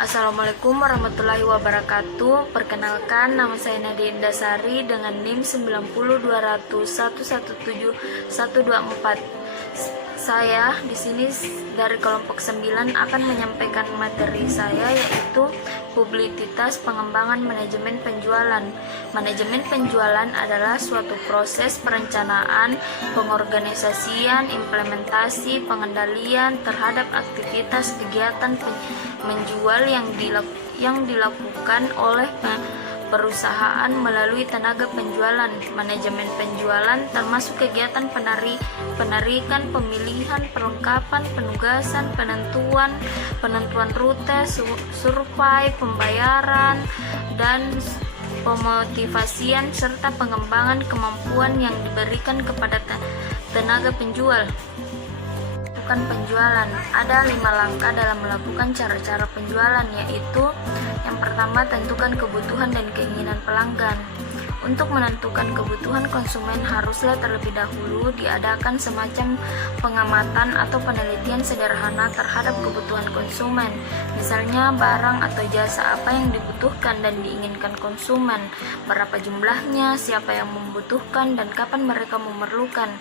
Assalamualaikum warahmatullahi wabarakatuh. Perkenalkan, nama saya Nadia Indasari dengan NIM 90201171124. Saya di sini dari kelompok 9 akan menyampaikan materi saya, yaitu publisitas pengembangan manajemen penjualan. Manajemen penjualan adalah suatu proses perencanaan, pengorganisasian, implementasi, pengendalian terhadap aktivitas kegiatan menjual yang dilakukan oleh perusahaan melalui tenaga penjualan. Manajemen penjualan termasuk kegiatan penarikan, pemilihan, perlengkapan, penugasan, penentuan rute, survei, pembayaran, dan pemotivasian serta pengembangan kemampuan yang diberikan kepada tenaga penjual. Penjualan ada 5 langkah dalam melakukan cara-cara penjualan, yaitu yang pertama, tentukan kebutuhan dan keinginan pelanggan. Untuk menentukan kebutuhan konsumen, haruslah terlebih dahulu diadakan semacam pengamatan atau penelitian sederhana terhadap kebutuhan konsumen. Misalnya, barang atau jasa apa yang dibutuhkan dan diinginkan konsumen, berapa jumlahnya, siapa yang membutuhkan, dan kapan mereka memerlukan.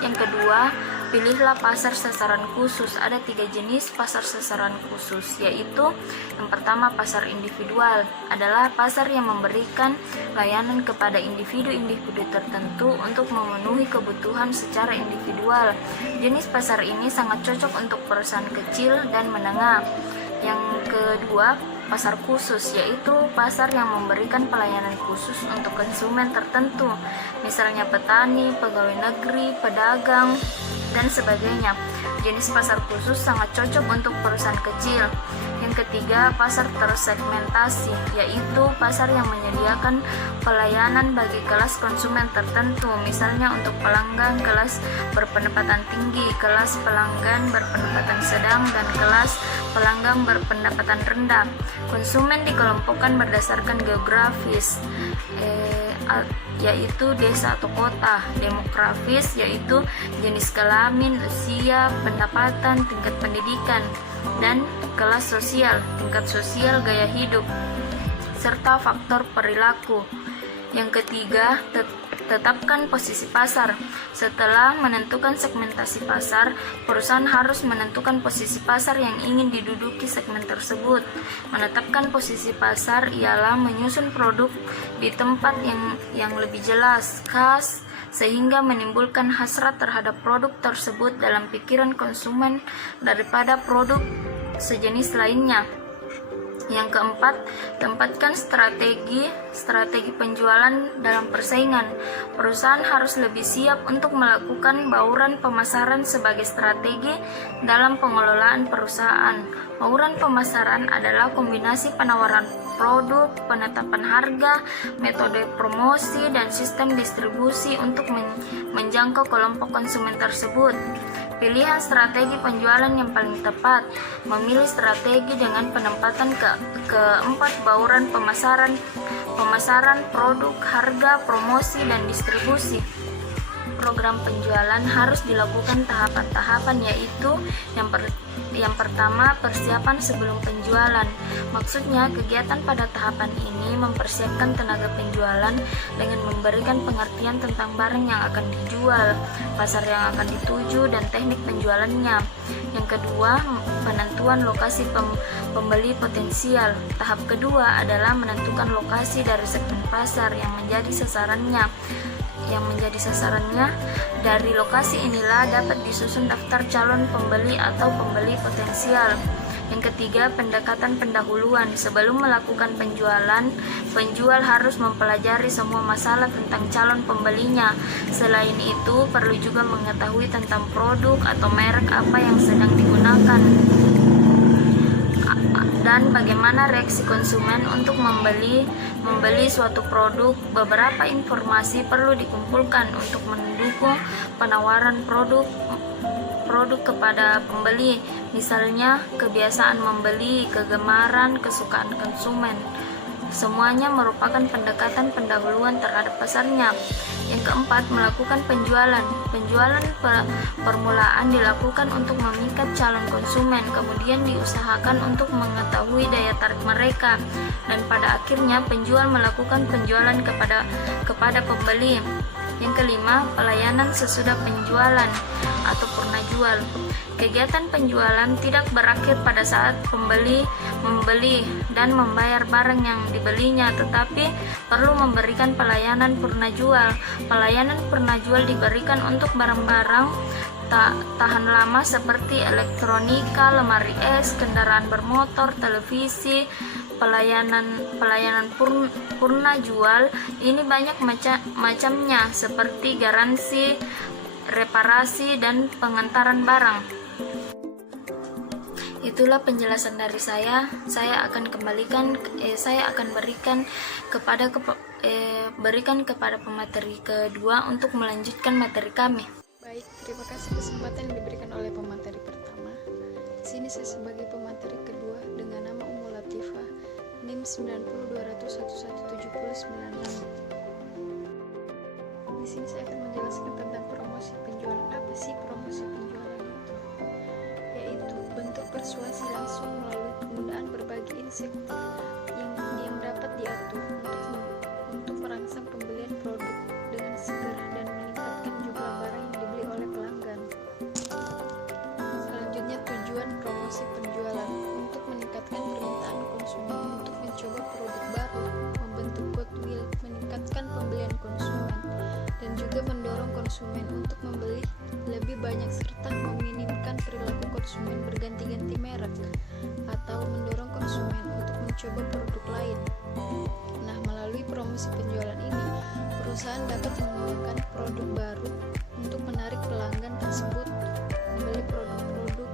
Yang kedua, pilihlah pasar sasaran khusus. Ada 3 jenis pasar sasaran khusus, yaitu yang pertama, pasar individual adalah pasar yang memberikan layanan kepada individu-individu tertentu untuk memenuhi kebutuhan secara individual. Jenis pasar ini sangat cocok untuk perusahaan kecil dan menengah. Yang kedua, pasar khusus, yaitu pasar yang memberikan pelayanan khusus untuk konsumen tertentu, misalnya petani, pegawai negeri, pedagang, dan sebagainya. Jenis pasar khusus sangat cocok untuk perusahaan kecil. Yang ketiga, pasar tersegmentasi, yaitu pasar yang menyediakan pelayanan bagi kelas konsumen tertentu, misalnya untuk pelanggan kelas berpendapatan tinggi, kelas pelanggan berpendapatan sedang, dan kelas pelanggan berpendapatan rendah. Konsumen dikelompokkan berdasarkan geografis, yaitu desa atau kota; demografis, yaitu jenis kelamin, usia, pendapatan, tingkat pendidikan; dan kelas sosial, tingkat sosial, gaya hidup, serta faktor perilaku. Yang ketiga, tetapkan posisi pasar. Setelah menentukan segmentasi pasar, perusahaan harus menentukan posisi pasar yang ingin diduduki segmen tersebut. Menetapkan posisi pasar ialah menyusun produk di tempat yang lebih jelas, khas, sehingga menimbulkan hasrat terhadap produk tersebut dalam pikiran konsumen daripada produk sejenis lainnya. Yang keempat, tempatkan strategi penjualan dalam persaingan. Perusahaan harus lebih siap untuk melakukan bauran pemasaran sebagai strategi dalam pengelolaan perusahaan. Bauran pemasaran adalah kombinasi penawaran produk, penetapan harga, metode promosi, dan sistem distribusi untuk menjangkau kelompok konsumen tersebut. Pilihan strategi penjualan yang paling tepat. Memilih strategi dengan penempatan keempat bauran pemasaran, produk, harga, promosi, dan distribusi. Program penjualan harus dilakukan tahapan-tahapan, yaitu yang pertama, persiapan sebelum penjualan. Maksudnya, kegiatan pada tahapan ini mempersiapkan tenaga penjualan dengan memberikan pengertian tentang barang yang akan dijual, pasar yang akan dituju, dan teknik penjualannya. Yang kedua, penentuan lokasi pembeli potensial. Tahap kedua adalah menentukan lokasi dari segmen pasar yang menjadi sasarannya. Dari lokasi inilah dapat disusun daftar calon pembeli atau pembeli potensial. Yang ketiga, pendekatan pendahuluan. Sebelum melakukan penjualan, penjual harus mempelajari semua masalah tentang calon pembelinya. Selain itu, perlu juga mengetahui tentang produk atau merek apa yang sedang digunakan dan bagaimana reaksi konsumen untuk membeli suatu produk. Beberapa informasi perlu dikumpulkan untuk mendukung penawaran produk kepada pembeli, misalnya kebiasaan membeli, kegemaran, kesukaan konsumen. Semuanya merupakan pendekatan pendahuluan terhadap pasarnya. Yang keempat, melakukan penjualan. Penjualan permulaan dilakukan untuk memikat calon konsumen, kemudian diusahakan untuk mengetahui daya tarik mereka, dan pada akhirnya penjual melakukan penjualan kepada pembeli. Yang kelima, pelayanan sesudah penjualan atau purna jual. Kegiatan penjualan tidak berakhir pada saat pembeli membeli dan membayar barang yang dibelinya, tetapi perlu memberikan pelayanan purna jual. Pelayanan purna jual diberikan untuk barang-barang tahan lama seperti elektronika, lemari es, kendaraan bermotor, televisi. Pelayanan purna jual ini banyak macamnya, seperti garansi, reparasi, dan pengantaran barang. Itulah penjelasan dari saya. Saya akan berikan kepada pemateri kedua untuk melanjutkan materi kami. Baik, terima kasih kesempatan yang diberikan oleh pemateri pertama. Di sini saya sebagai pemateri kedua dengan nama Umu Latifah, NIM 902011117096. Di sini saya akan menjelaskan tentang promosi penjualan. Apa sih promosi penjualan itu? Yaitu bentuk persuasi langsung melalui penggunaan berbagai insentif yang dapat diatur untuk merangsang pembelian produk dengan segera dan meningkatkan jumlah barang yang dibeli oleh pelanggan. Selanjutnya, tujuan promosi penjualan untuk meningkatkan permintaan konsumen untuk mencoba produk baru, membentuk goodwill, meningkatkan pembelian konsumen, dan juga mendorong konsumen untuk membeli lebih banyak serta meminimkan perilaku konsumen berganti-ganti merek atau mendorong konsumen untuk mencoba produk lain. Nah, melalui promosi penjualan ini, perusahaan dapat mengembangkan produk baru untuk menarik pelanggan tersebut membeli produk-produk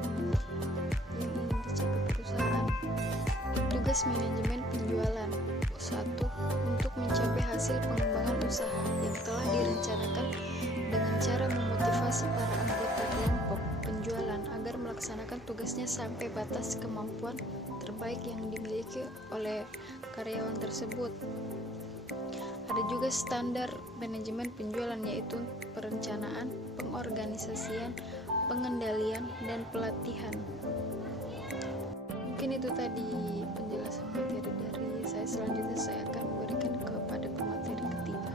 yang ingin dicapai perusahaan. Tugas manajemen penjualan. 1. Untuk mencapai hasil pengembangan usaha yang telah direncanakan dengan cara memotivasi para anggota kelompok penjualan agar melaksanakan tugasnya sampai batas kemampuan terbaik yang dimiliki oleh karyawan tersebut. Ada juga standar manajemen penjualan, yaitu perencanaan, pengorganisasian, pengendalian, dan pelatihan. Mungkin itu tadi penjelasan materi dari saya. Selanjutnya saya akan memberikan kepada pemateri ketiga.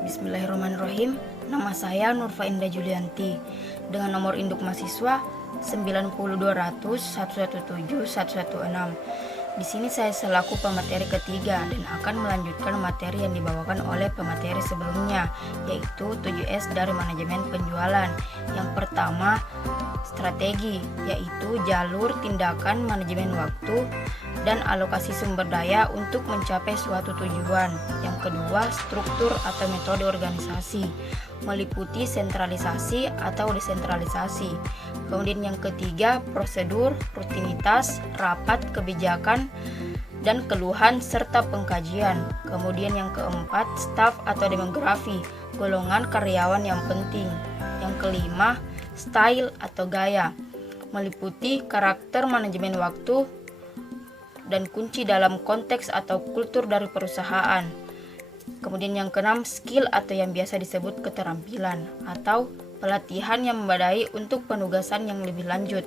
Bismillahirrahmanirrahim. Nama saya Nurfa Indah Julianti dengan nomor induk mahasiswa 90200117116. Di sini saya selaku pemateri ketiga dan akan melanjutkan materi yang dibawakan oleh pemateri sebelumnya, yaitu 7S dari manajemen penjualan. Yang pertama, strategi, yaitu jalur tindakan manajemen waktu dan alokasi sumber daya untuk mencapai suatu tujuan. Yang kedua, struktur atau metode organisasi, meliputi sentralisasi atau desentralisasi. Kemudian yang ketiga, prosedur, rutinitas, rapat, kebijakan, dan keluhan serta pengkajian. Kemudian yang keempat, staf atau demografi, golongan karyawan yang penting. Yang kelima, style atau gaya, meliputi karakter manajemen waktu dan kunci dalam konteks atau kultur dari perusahaan. Kemudian yang keenam, skill atau yang biasa disebut keterampilan atau pelatihan yang memadai untuk penugasan yang lebih lanjut.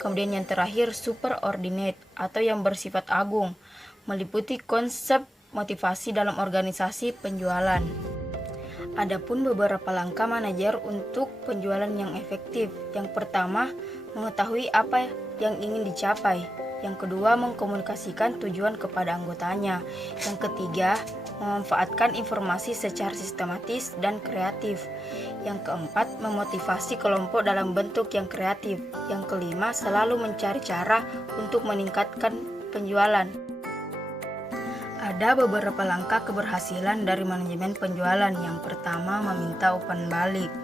Kemudian yang terakhir, superordinate atau yang bersifat agung, meliputi konsep motivasi dalam organisasi penjualan. Adapun beberapa langkah manajer untuk penjualan yang efektif. Yang pertama, mengetahui apa yang ingin dicapai. Yang kedua, mengkomunikasikan tujuan kepada anggotanya. Yang ketiga, memanfaatkan informasi secara sistematis dan kreatif. Yang keempat, memotivasi kelompok dalam bentuk yang kreatif. Yang kelima, selalu mencari cara untuk meningkatkan penjualan. Ada beberapa langkah keberhasilan dari manajemen penjualan. Yang pertama, meminta umpan balik.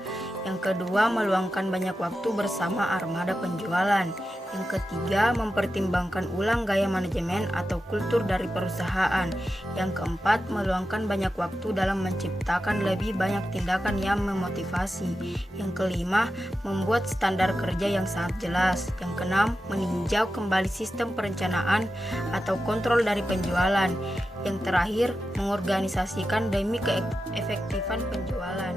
Yang kedua, meluangkan banyak waktu bersama armada penjualan. Yang ketiga, mempertimbangkan ulang gaya manajemen atau kultur dari perusahaan. Yang keempat, meluangkan banyak waktu dalam menciptakan lebih banyak tindakan yang memotivasi. Yang kelima, membuat standar kerja yang sangat jelas. Yang keenam, meninjau kembali sistem perencanaan atau kontrol dari penjualan. Yang terakhir, mengorganisasikan demi keefektifan penjualan.